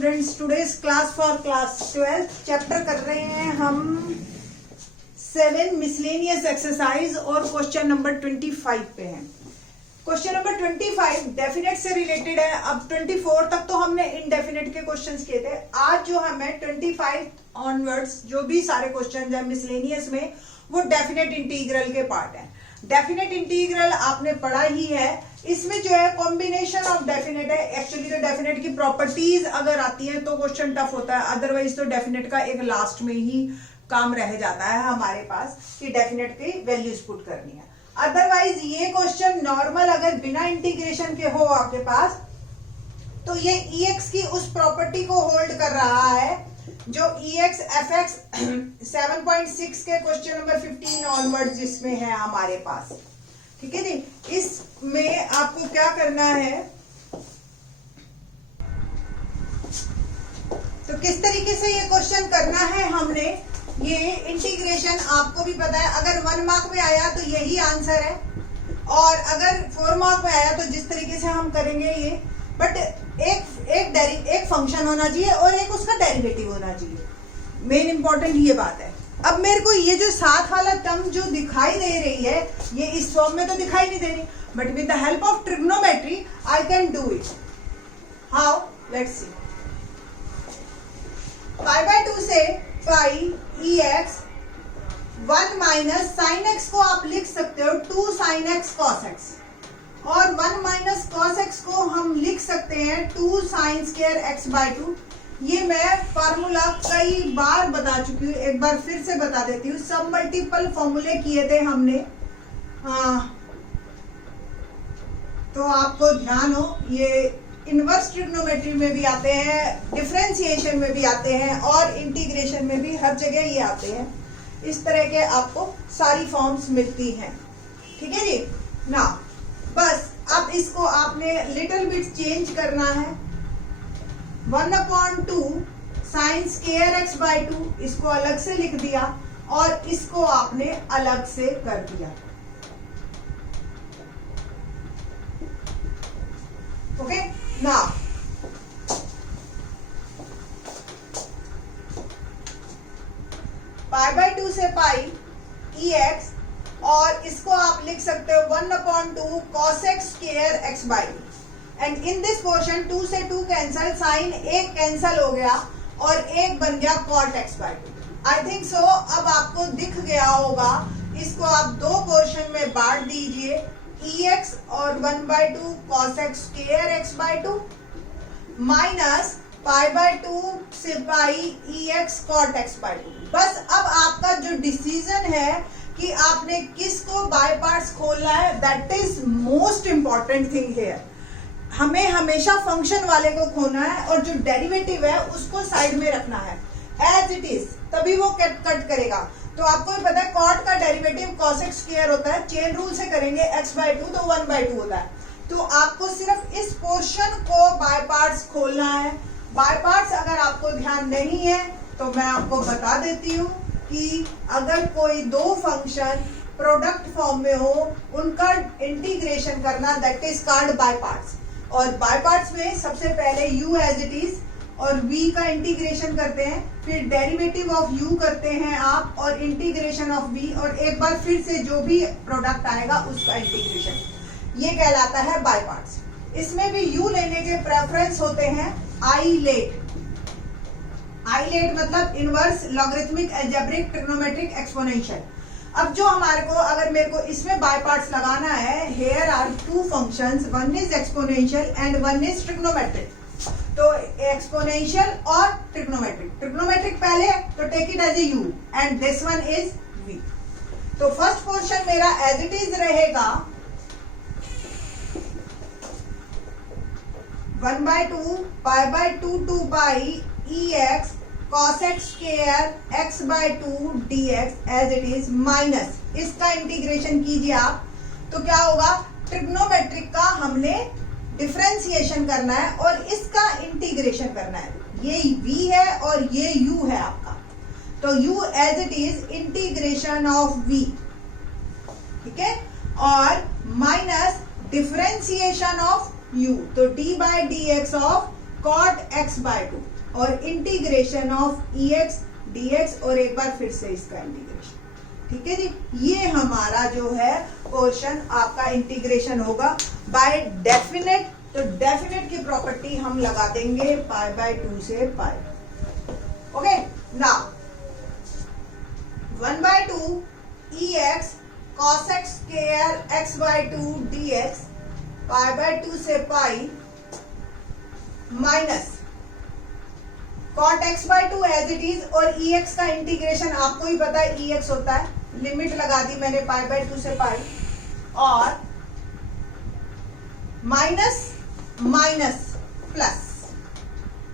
Students, today's class for class 12 chapter कर रहे हैं हम 7 मिसलेनियस एक्सरसाइज और क्वेश्चन नंबर 25 पे हैं। क्वेश्चन नंबर 25 डेफिनेट से रिलेटेड है। अब 24 तक तो हमने इनडेफिनेट के क्वेश्चंस किए थे। आज जो हमें 25 ऑनवर्ड्स जो भी सारे क्वेश्चंस हैं मिसलेनियस में वो डेफिनेट इंटीग्रल के पार्ट हैं। डेफिनेट इंटीग्रल आपने पढ़ा ही है। इसमें जो है कॉम्बिनेशन ऑफ डेफिनेट है। एक्चुअली तो डेफिनेट की प्रॉपर्टीज अगर आती है तो क्वेश्चन टफ होता है, अदरवाइज तो डेफिनेट का एक लास्ट में ही काम रह जाता है हमारे पास कि डेफिनेट की वैल्यूज पुट करनी है। अदरवाइज ये क्वेश्चन नॉर्मल अगर बिना इंटीग्रेशन के हो आपके पास तो ये EX की उस प्रॉपर्टी को होल्ड कर रहा है जो EX FX 7.6 के क्वेश्चन नंबर 15 ऑनवर्ड जिसमें है हमारे पास। ठीक है जी। इसमें आपको क्या करना है, तो किस तरीके से ये क्वेश्चन करना है हमने, ये इंटीग्रेशन आपको भी पता है। अगर 1 मार्क में आया तो यही आंसर है, और अगर 4 मार्क में आया तो जिस तरीके से हम करेंगे ये, बट एक फंक्शन होना चाहिए और एक उसका डेरिवेटिव होना चाहिए। मेन इंपॉर्टेंट ये बात है। अब मेरे को ये जो साथ वाला टर्म जो दिखाई दे रही है ये इस फॉर्म में तो दिखाई नहीं दे रही, but with the help of trigonometry I can do it. How? Let's see. Pi by 2 से pi EX 1 minus sine x को आप लिख सकते हो 2 साइन एक्स कॉस एक्स, और 1 माइनस कॉस एक्स को हम लिख सकते हैं 2 साइन स्क्वायर एक्स बाय 2। ये मैं फार्मूला कई बार बता चुकी हूँ, एक बार फिर से बता देती हूँ। सब मल्टीपल फॉर्मूले किए थे हमने, तो आपको ध्यान हो ये इनवर्स ट्रिग्नोमेट्री में भी आते हैं, डिफरेंशिएशन में भी आते हैं, और इंटीग्रेशन में भी हर जगह ये आते हैं। इस तरह के आपको सारी फॉर्म्स मिलती हैं। ठीक है जी ना। बस अब इसको आपने लिटिल बिट चेंज करना है। 1/2 साइन स्क्वायर एक्स बाय 2 इसको अलग से लिख दिया और इसको आपने अलग से कर दिया। ओके ना। पाई बाय 2 से पाई EX, और इसको आप लिख सकते हो 1/2 cos x square x by 2। And in this portion 2 से 2 कैंसल, साइन एक कैंसल हो गया और एक बन गया cot x bye 2। I think so अब आपको दिख गया होगा। इसको आप 2 पोर्शन में बांट दीजिए, EX और 1/2 cos x square x by 2 minus pi by 2 से pi EX cot x bye 2। बस अब आपका जो डिसीजन है कि आपने किसको बाय पार्ट्स खोलना है, that is most important thing here. हमें हमेशा फंक्शन वाले को खोना है और जो डेरिवेटिव है उसको साइड में रखना है एज इट इज, तभी वो कट करेगा। तो आपको भी पता है कॉट का डेरिवेटिव cos x स्क्वायर होता है, चेन रूल से करेंगे x बाय 2 तो 1/2 होता है। तो आपको सिर्फ इस पोर्शन को बाय पार्ट्स खोलना है। बाय पार्ट्स अगर आपको ध्यान नहीं है तो मैं आपको बता देती हूँ कि अगर कोई 2 फंक्शन प्रोडक्ट फॉर्म में हो उनका इंटीग्रेशन करना, that is called by parts. और बाय पार्ट्स में सबसे पहले u एज इट इज और v का इंटीग्रेशन करते हैं, फिर डेरिवेटिव ऑफ u करते हैं आप, और इंटीग्रेशन ऑफ v, और एक बार फिर से जो भी प्रोडक्ट आएगा उसका इंटीग्रेशन। ये कहलाता है बाय पार्ट्स। इसमें भी u लेने के प्रेफरेंस होते हैं आइलेट। आइलेट मतलब inverse logarithmic algebraic trigonometric exponential. अब जो हमारे को अगर मेरे को इसमें बाय पार्ट्स लगाना है, here are 2 functions, one is exponential and one is trigonometric. तो एक्सपोनेंशियल और ट्रिग्नोमेट्रिक, ट्रिग्नोमेट्रिक पहले तो take it as a u and this one is v। तो फर्स्ट पोर्शन मेरा एज इट इज रहेगा 1/2 pi by 2 2 pi EX cos x square x bye 2 dx as it is, minus इसका integration कीजिए आप तो क्या होगा, ट्रिग्नोमेट्रिक का हमने डिफरेंशिएशन करना है और इसका इंटीग्रेशन करना है। ये v है और ये u है आपका, तो u as it is integration of v, ठीक है, और माइनस डिफरेंशिएशन ऑफ u, तो d by dx of cot x bye 2 और इंटीग्रेशन ऑफ ex dx और एक बार फिर से इसका इंटीग्रेशन। ठीक है जी, ये हमारा जो है क्वेश्चन आपका इंटीग्रेशन होगा बाय डेफिनेट। तो डेफिनेट की प्रॉपर्टी हम लगा देंगे पाई बाय 2 से pi. Okay, now 1 by 2 ex cos x square x bye 2 dx pi by 2 से pi minus cot x bye 2 as it is और ex का इंटीग्रेशन आपको ही पता है ex होता है, लिमिट लगा दी मैंने पाई बाय 2 से पाई और माइनस माइनस प्लस।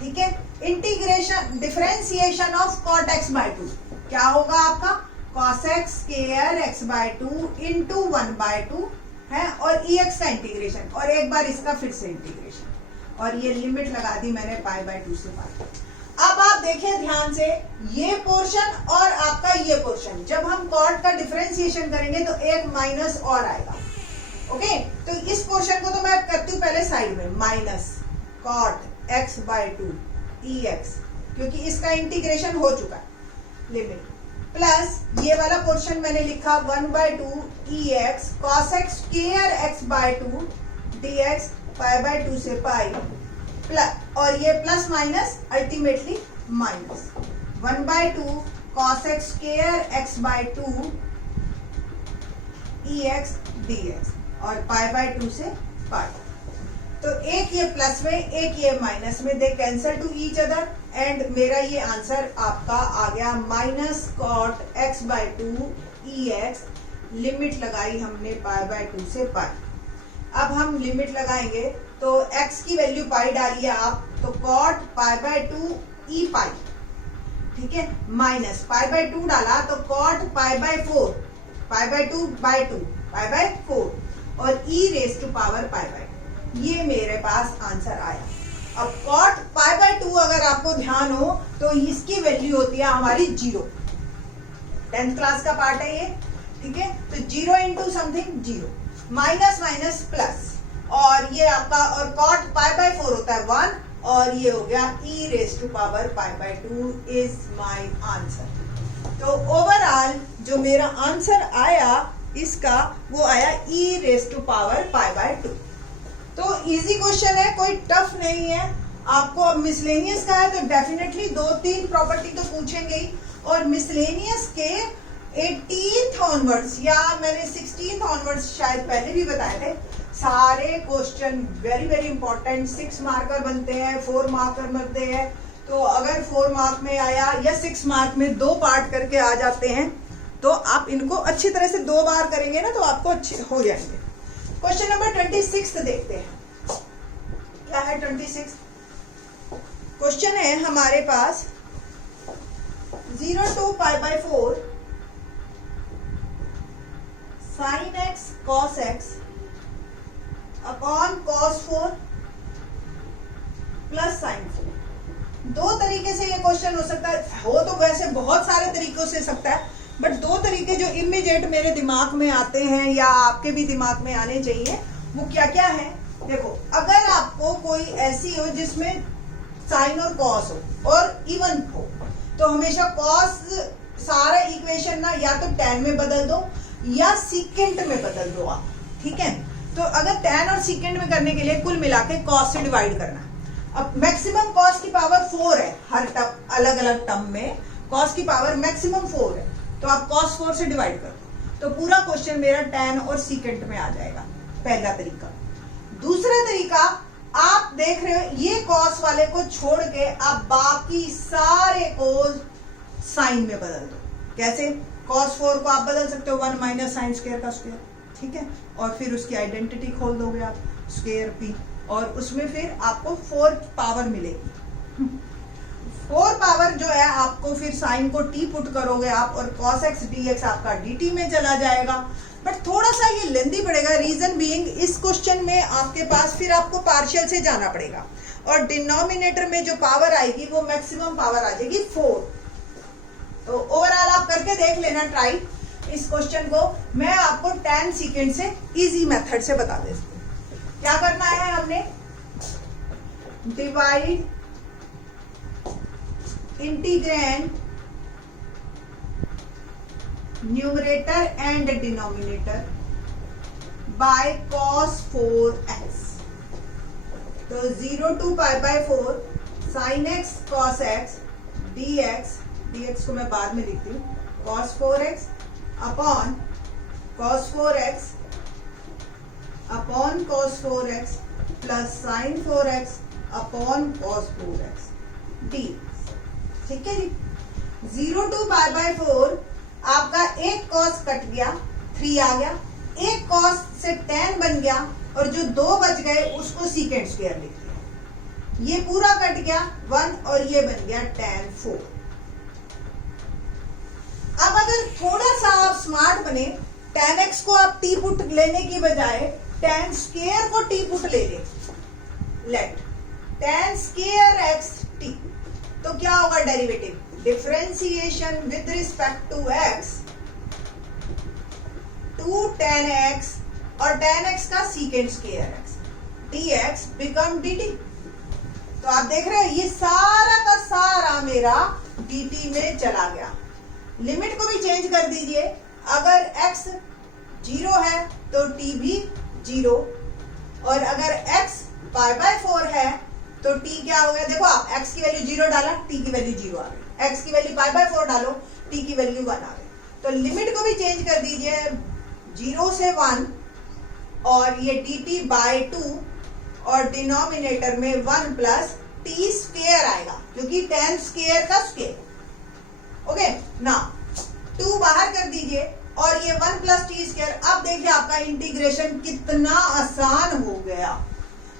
ठीक है, integration differentiation of cot x bye 2 क्या होगा आपका cos x square x bye 2 into 1 by 2 है और ex का इंटीग्रेशन और एक बार इसका फिर से इंटीग्रेशन और ये लिमिट लगा दी मैंने पाई बाय 2 से पाई। अब आप देखें ध्यान से, ये पोर्शन और आपका ये पोर्शन जब हम cot का डिफरेंशिएशन करेंगे तो एक माइनस और आएगा। ओके, तो इस पोर्शन को तो मैं करती हूँ पहले साइड में, minus cot x bye 2 ex क्योंकि इसका इंटीग्रेशन हो चुका है, लिमिट प्लस ये वाला पोर्शन मैंने लिखा 1 by 2 ex cos x square x bye 2 dx pi by 2 से पाई प्लस और ये plus minus ultimately minus 1 by 2 cos x square x bye 2 ex dx और पाई बाय 2 से पाई। तो एक ये प्लस में एक ये माइनस में, they cancel to each other and मेरा ये आंसर आपका आ गया minus cot x bye 2 ex। Limit लगाई हमने पाई बाय 2 से पाई। अब हम लिमिट लगाएंगे तो x की वैल्यू पाई डालिए आप, तो cot पाई बाय 2 e पाई। ठीक है, माइनस पाई बाय 2 डाला तो cot pi by 4 pi by 2 by 2 pi by 4 और e raise to power pi by 2। ये मेरे पास आंसर आया। अब cot पाई बाय 2 अगर आपको ध्यान हो तो इसकी वैल्यू होती है हमारी 0। 10th क्लास का पार्ट है ये। ठीक है, तो 0 into something 0 minus minus plus और ये आपका और cot पाई बाय 4 होता है 1 और ये हो गया e raise to power pi by 2 is my answer. तो ओवरऑल जो मेरा आंसर आया इसका वो आया e raise to power pi by 2। तो इजी क्वेश्चन है, कोई टफ नहीं है। आपको अब मिसलेनियस का है तो डेफिनेटली 2-3 प्रॉपर्टी तो पूछेंगे ही और मिसलेनियस के 18th ऑनवर्ड्स या मैंने 16th ऑनवर्ड्स शायद पहले भी बताए थे, सारे question very very important 6 marker बनते हैं, 4 मार्कर बनते हैं। तो अगर 4 मार्क में आया या 6 मार्क में 2 पार्ट करके आ जाते हैं तो आप इनको अच्छी तरह से 2 बार करेंगे ना तो आपको अच्छे हो जाएंगे। क्वेश्चन नंबर 26 देखते हैं, क्या है 26 क्वेश्चन है हमारे पास 0 to pi by 4 sin x cos x upon cos 4 plus sin 4। 2 तरीके से ये क्वेश्चन हो सकता है, हो तो वैसे बहुत सारे तरीकों से सकता है बट 2 तरीके जो इमीडिएट मेरे दिमाग में आते हैं या आपके भी दिमाग में आने चाहिए वो क्या क्या है। देखो, अगर आपको कोई ऐसी हो जिसमें साइन और कॉस हो और इवन हो तो हमेशा कॉस सारा इक्वेशन ना या तो tan में बदल दो या सीकेंट में बदल दो आप। ठीक है, तो अगर tan और सीकेंट में करने के लिए कुल मिला के कॉस से डिवाइड करना। अब मैक्सिमम कॉस की पावर 4 है, हर टर्म अलग अलग टर्म में कॉस की पावर मैक्सिमम 4 है तो आप cos 4 से डिवाइड कर दो तो पूरा क्वेश्चन मेरा tan और सीकेंट में आ जाएगा, पहला तरीका। दूसरा तरीका, आप देख रहे हो ये cos वाले को छोड़ के आप बाकी सारे को साइन में बदल दो। कैसे? cos 4 को आप बदल सकते हो 1 माइनस साइन स्क्वायर का स्क्वायर। ठीक है, और फिर उसकी आइडेंटिटी खोल दोगे आप स्क्वायर p और उसमें फिर आपको 4 पावर मिलेगी। 4 पावर जो है आपको फिर साइन को t पुट करोगे आप और cos x dx आपका dt में चला जाएगा। बट थोड़ा सा ये लेंदी पड़ेगा, रीजन बीइंग इस क्वेश्चन में आपके पास फिर आपको पार्शियल से जाना पड़ेगा और डिनोमिनेटर में जो पावर आएगी वो मैक्सिमम पावर आ जाएगी 4। तो ओवरऑल आप करके देख लेना ट्राई इस क्वेश्चन को। मैं आपको tan सीकेंट से इजी मेथड से बता देती हूँ। क्या करना है, हमने divide integrand numerator and denominator by cos 4x। तो 0 to π/4 sin x cos x dx को मैं बाद में लिखती हूँ, cos 4x upon cos 4x upon cos 4x plus sin 4x upon cos 4x dx। ठीक है जी। 0 to π/4 आपका एक cos कट गया, 3 आ गया, एक cos से tan बन गया, और जो 2 बच गए उसको सीकेंट स्क्वायर लिख दिया। ये पूरा कट गया 1 और ये बन गया tan 4। अब अगर थोड़ा सा आप स्मार्ट बने, tan x को आप टी पुट लेने की बजाय tan स्क्वायर को टी पुट ले ले। Let tan square x t, तो क्या होगा derivative? Differentiation with respect to x to tan x और tan x का secant square x dx become dt। तो आप देख रहे हैं ये सारा का सारा मेरा dt में चला गया। लिमिट को भी चेंज कर दीजिए, अगर x 0 है तो t भी 0, और अगर x π/4 है तो t क्या हो गया? देखो आप x की वैल्यू 0 डाला, t की वैल्यू 0 आ गई, x की वैल्यू π/4 डालो, t की वैल्यू 1 आ गई। तो लिमिट को भी चेंज कर दीजिए 0 से 1, और ये dt बाय 2, और डिनोमिनेटर में 1 प्लस टी स्क्वायर आएगा, क्योंकि tan स्क्वायर का स्क्वायर। ओके ना, 2 बाहर कर दीजिए और ये 1 प्लस टी स्क्वायर। अब देखिए आपका इंटीग्रेशन कितना आसान हो गया।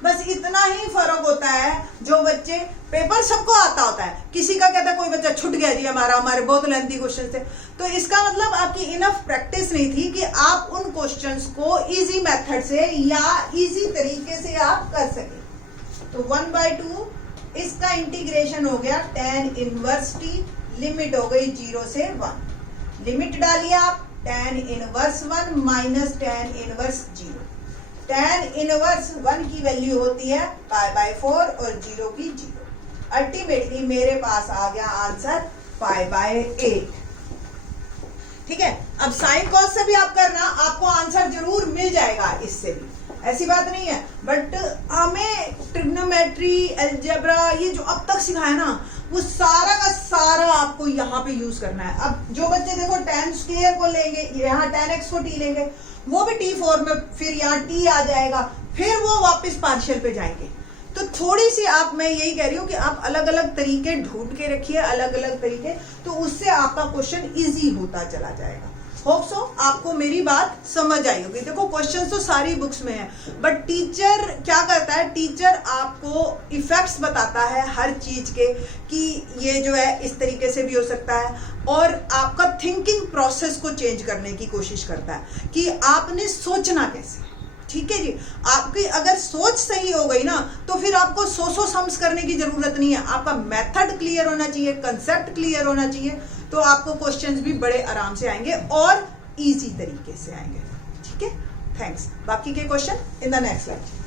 बस इतना ही फर्क होता है, जो बच्चे पेपर सबको आता होता है, किसी का कहता है कोई बच्चा छूट गया जी हमारे बहुत लेंथी क्वेश्चन थे। तो इसका मतलब आपकी इनफ प्रैक्टिस नहीं थी कि आप उन क्वेश्चंस को इजी मेथड से या इजी तरीके से आप कर सके। तो 1/2 इसका इंटीग्रेशन हो गया tan इनवर्स t, लिमिट हो गई 0 से 1। लिमिट डालिए आप, tan inverse 1 minus tan inverse 0। tan inverse 1 की वैल्यू होती है π/4 और 0 की 0। अल्टीमेटली मेरे पास आ गया आंसर π/8। ठीक है। अब साइन कॉस से भी आप करना, आपको आंसर जरूर मिल जाएगा इससे भी, ऐसी बात नहीं है। बट हमें ट्रिग्नोमेट्री, अलजेब्रा, ये जो अब तक सिखाया ना, वो सारा का सारा आपको यहाँ पे यूज करना है। अब जो बच्चे देखो tan स्क्वायर को लेंगे, यहाँ tan x को t लेंगे, वो भी t फॉर्म में, फिर यहाँ t आ जाएगा, फिर वो वापस पार्शियल पे जाएंगे। तो थोड़ी सी आप, मैं यही कह रही हूँ कि आप अलग अलग तरीके ढूंढ के रखिए, अलग अलग तरीके, तो उससे आपका क्वेश्चन इजी होता चला जाएगा। होप सो आपको मेरी बात समझ आई होगी। देखो क्वेश्चन तो सारी बुक्स में है, बट टीचर क्या करता है, टीचर आपको इफेक्ट्स बताता है हर चीज के, कि ये जो है इस तरीके से भी हो सकता है, और आपका थिंकिंग प्रोसेस को चेंज करने की कोशिश करता है कि आपने सोचना कैसे। ठीक है जी। आपकी अगर सोच सही हो गई ना, तो फिर आपको 100 सम्स करने की जरूरत नहीं है। आपका मेथड क्लियर होना चाहिए, कंसेप्ट क्लियर होना चाहिए, तो आपको क्वेश्चंस भी बड़े आराम से आएंगे और इजी तरीके से आएंगे। ठीक है, थैंक्स। बाकी के question in the next lecture.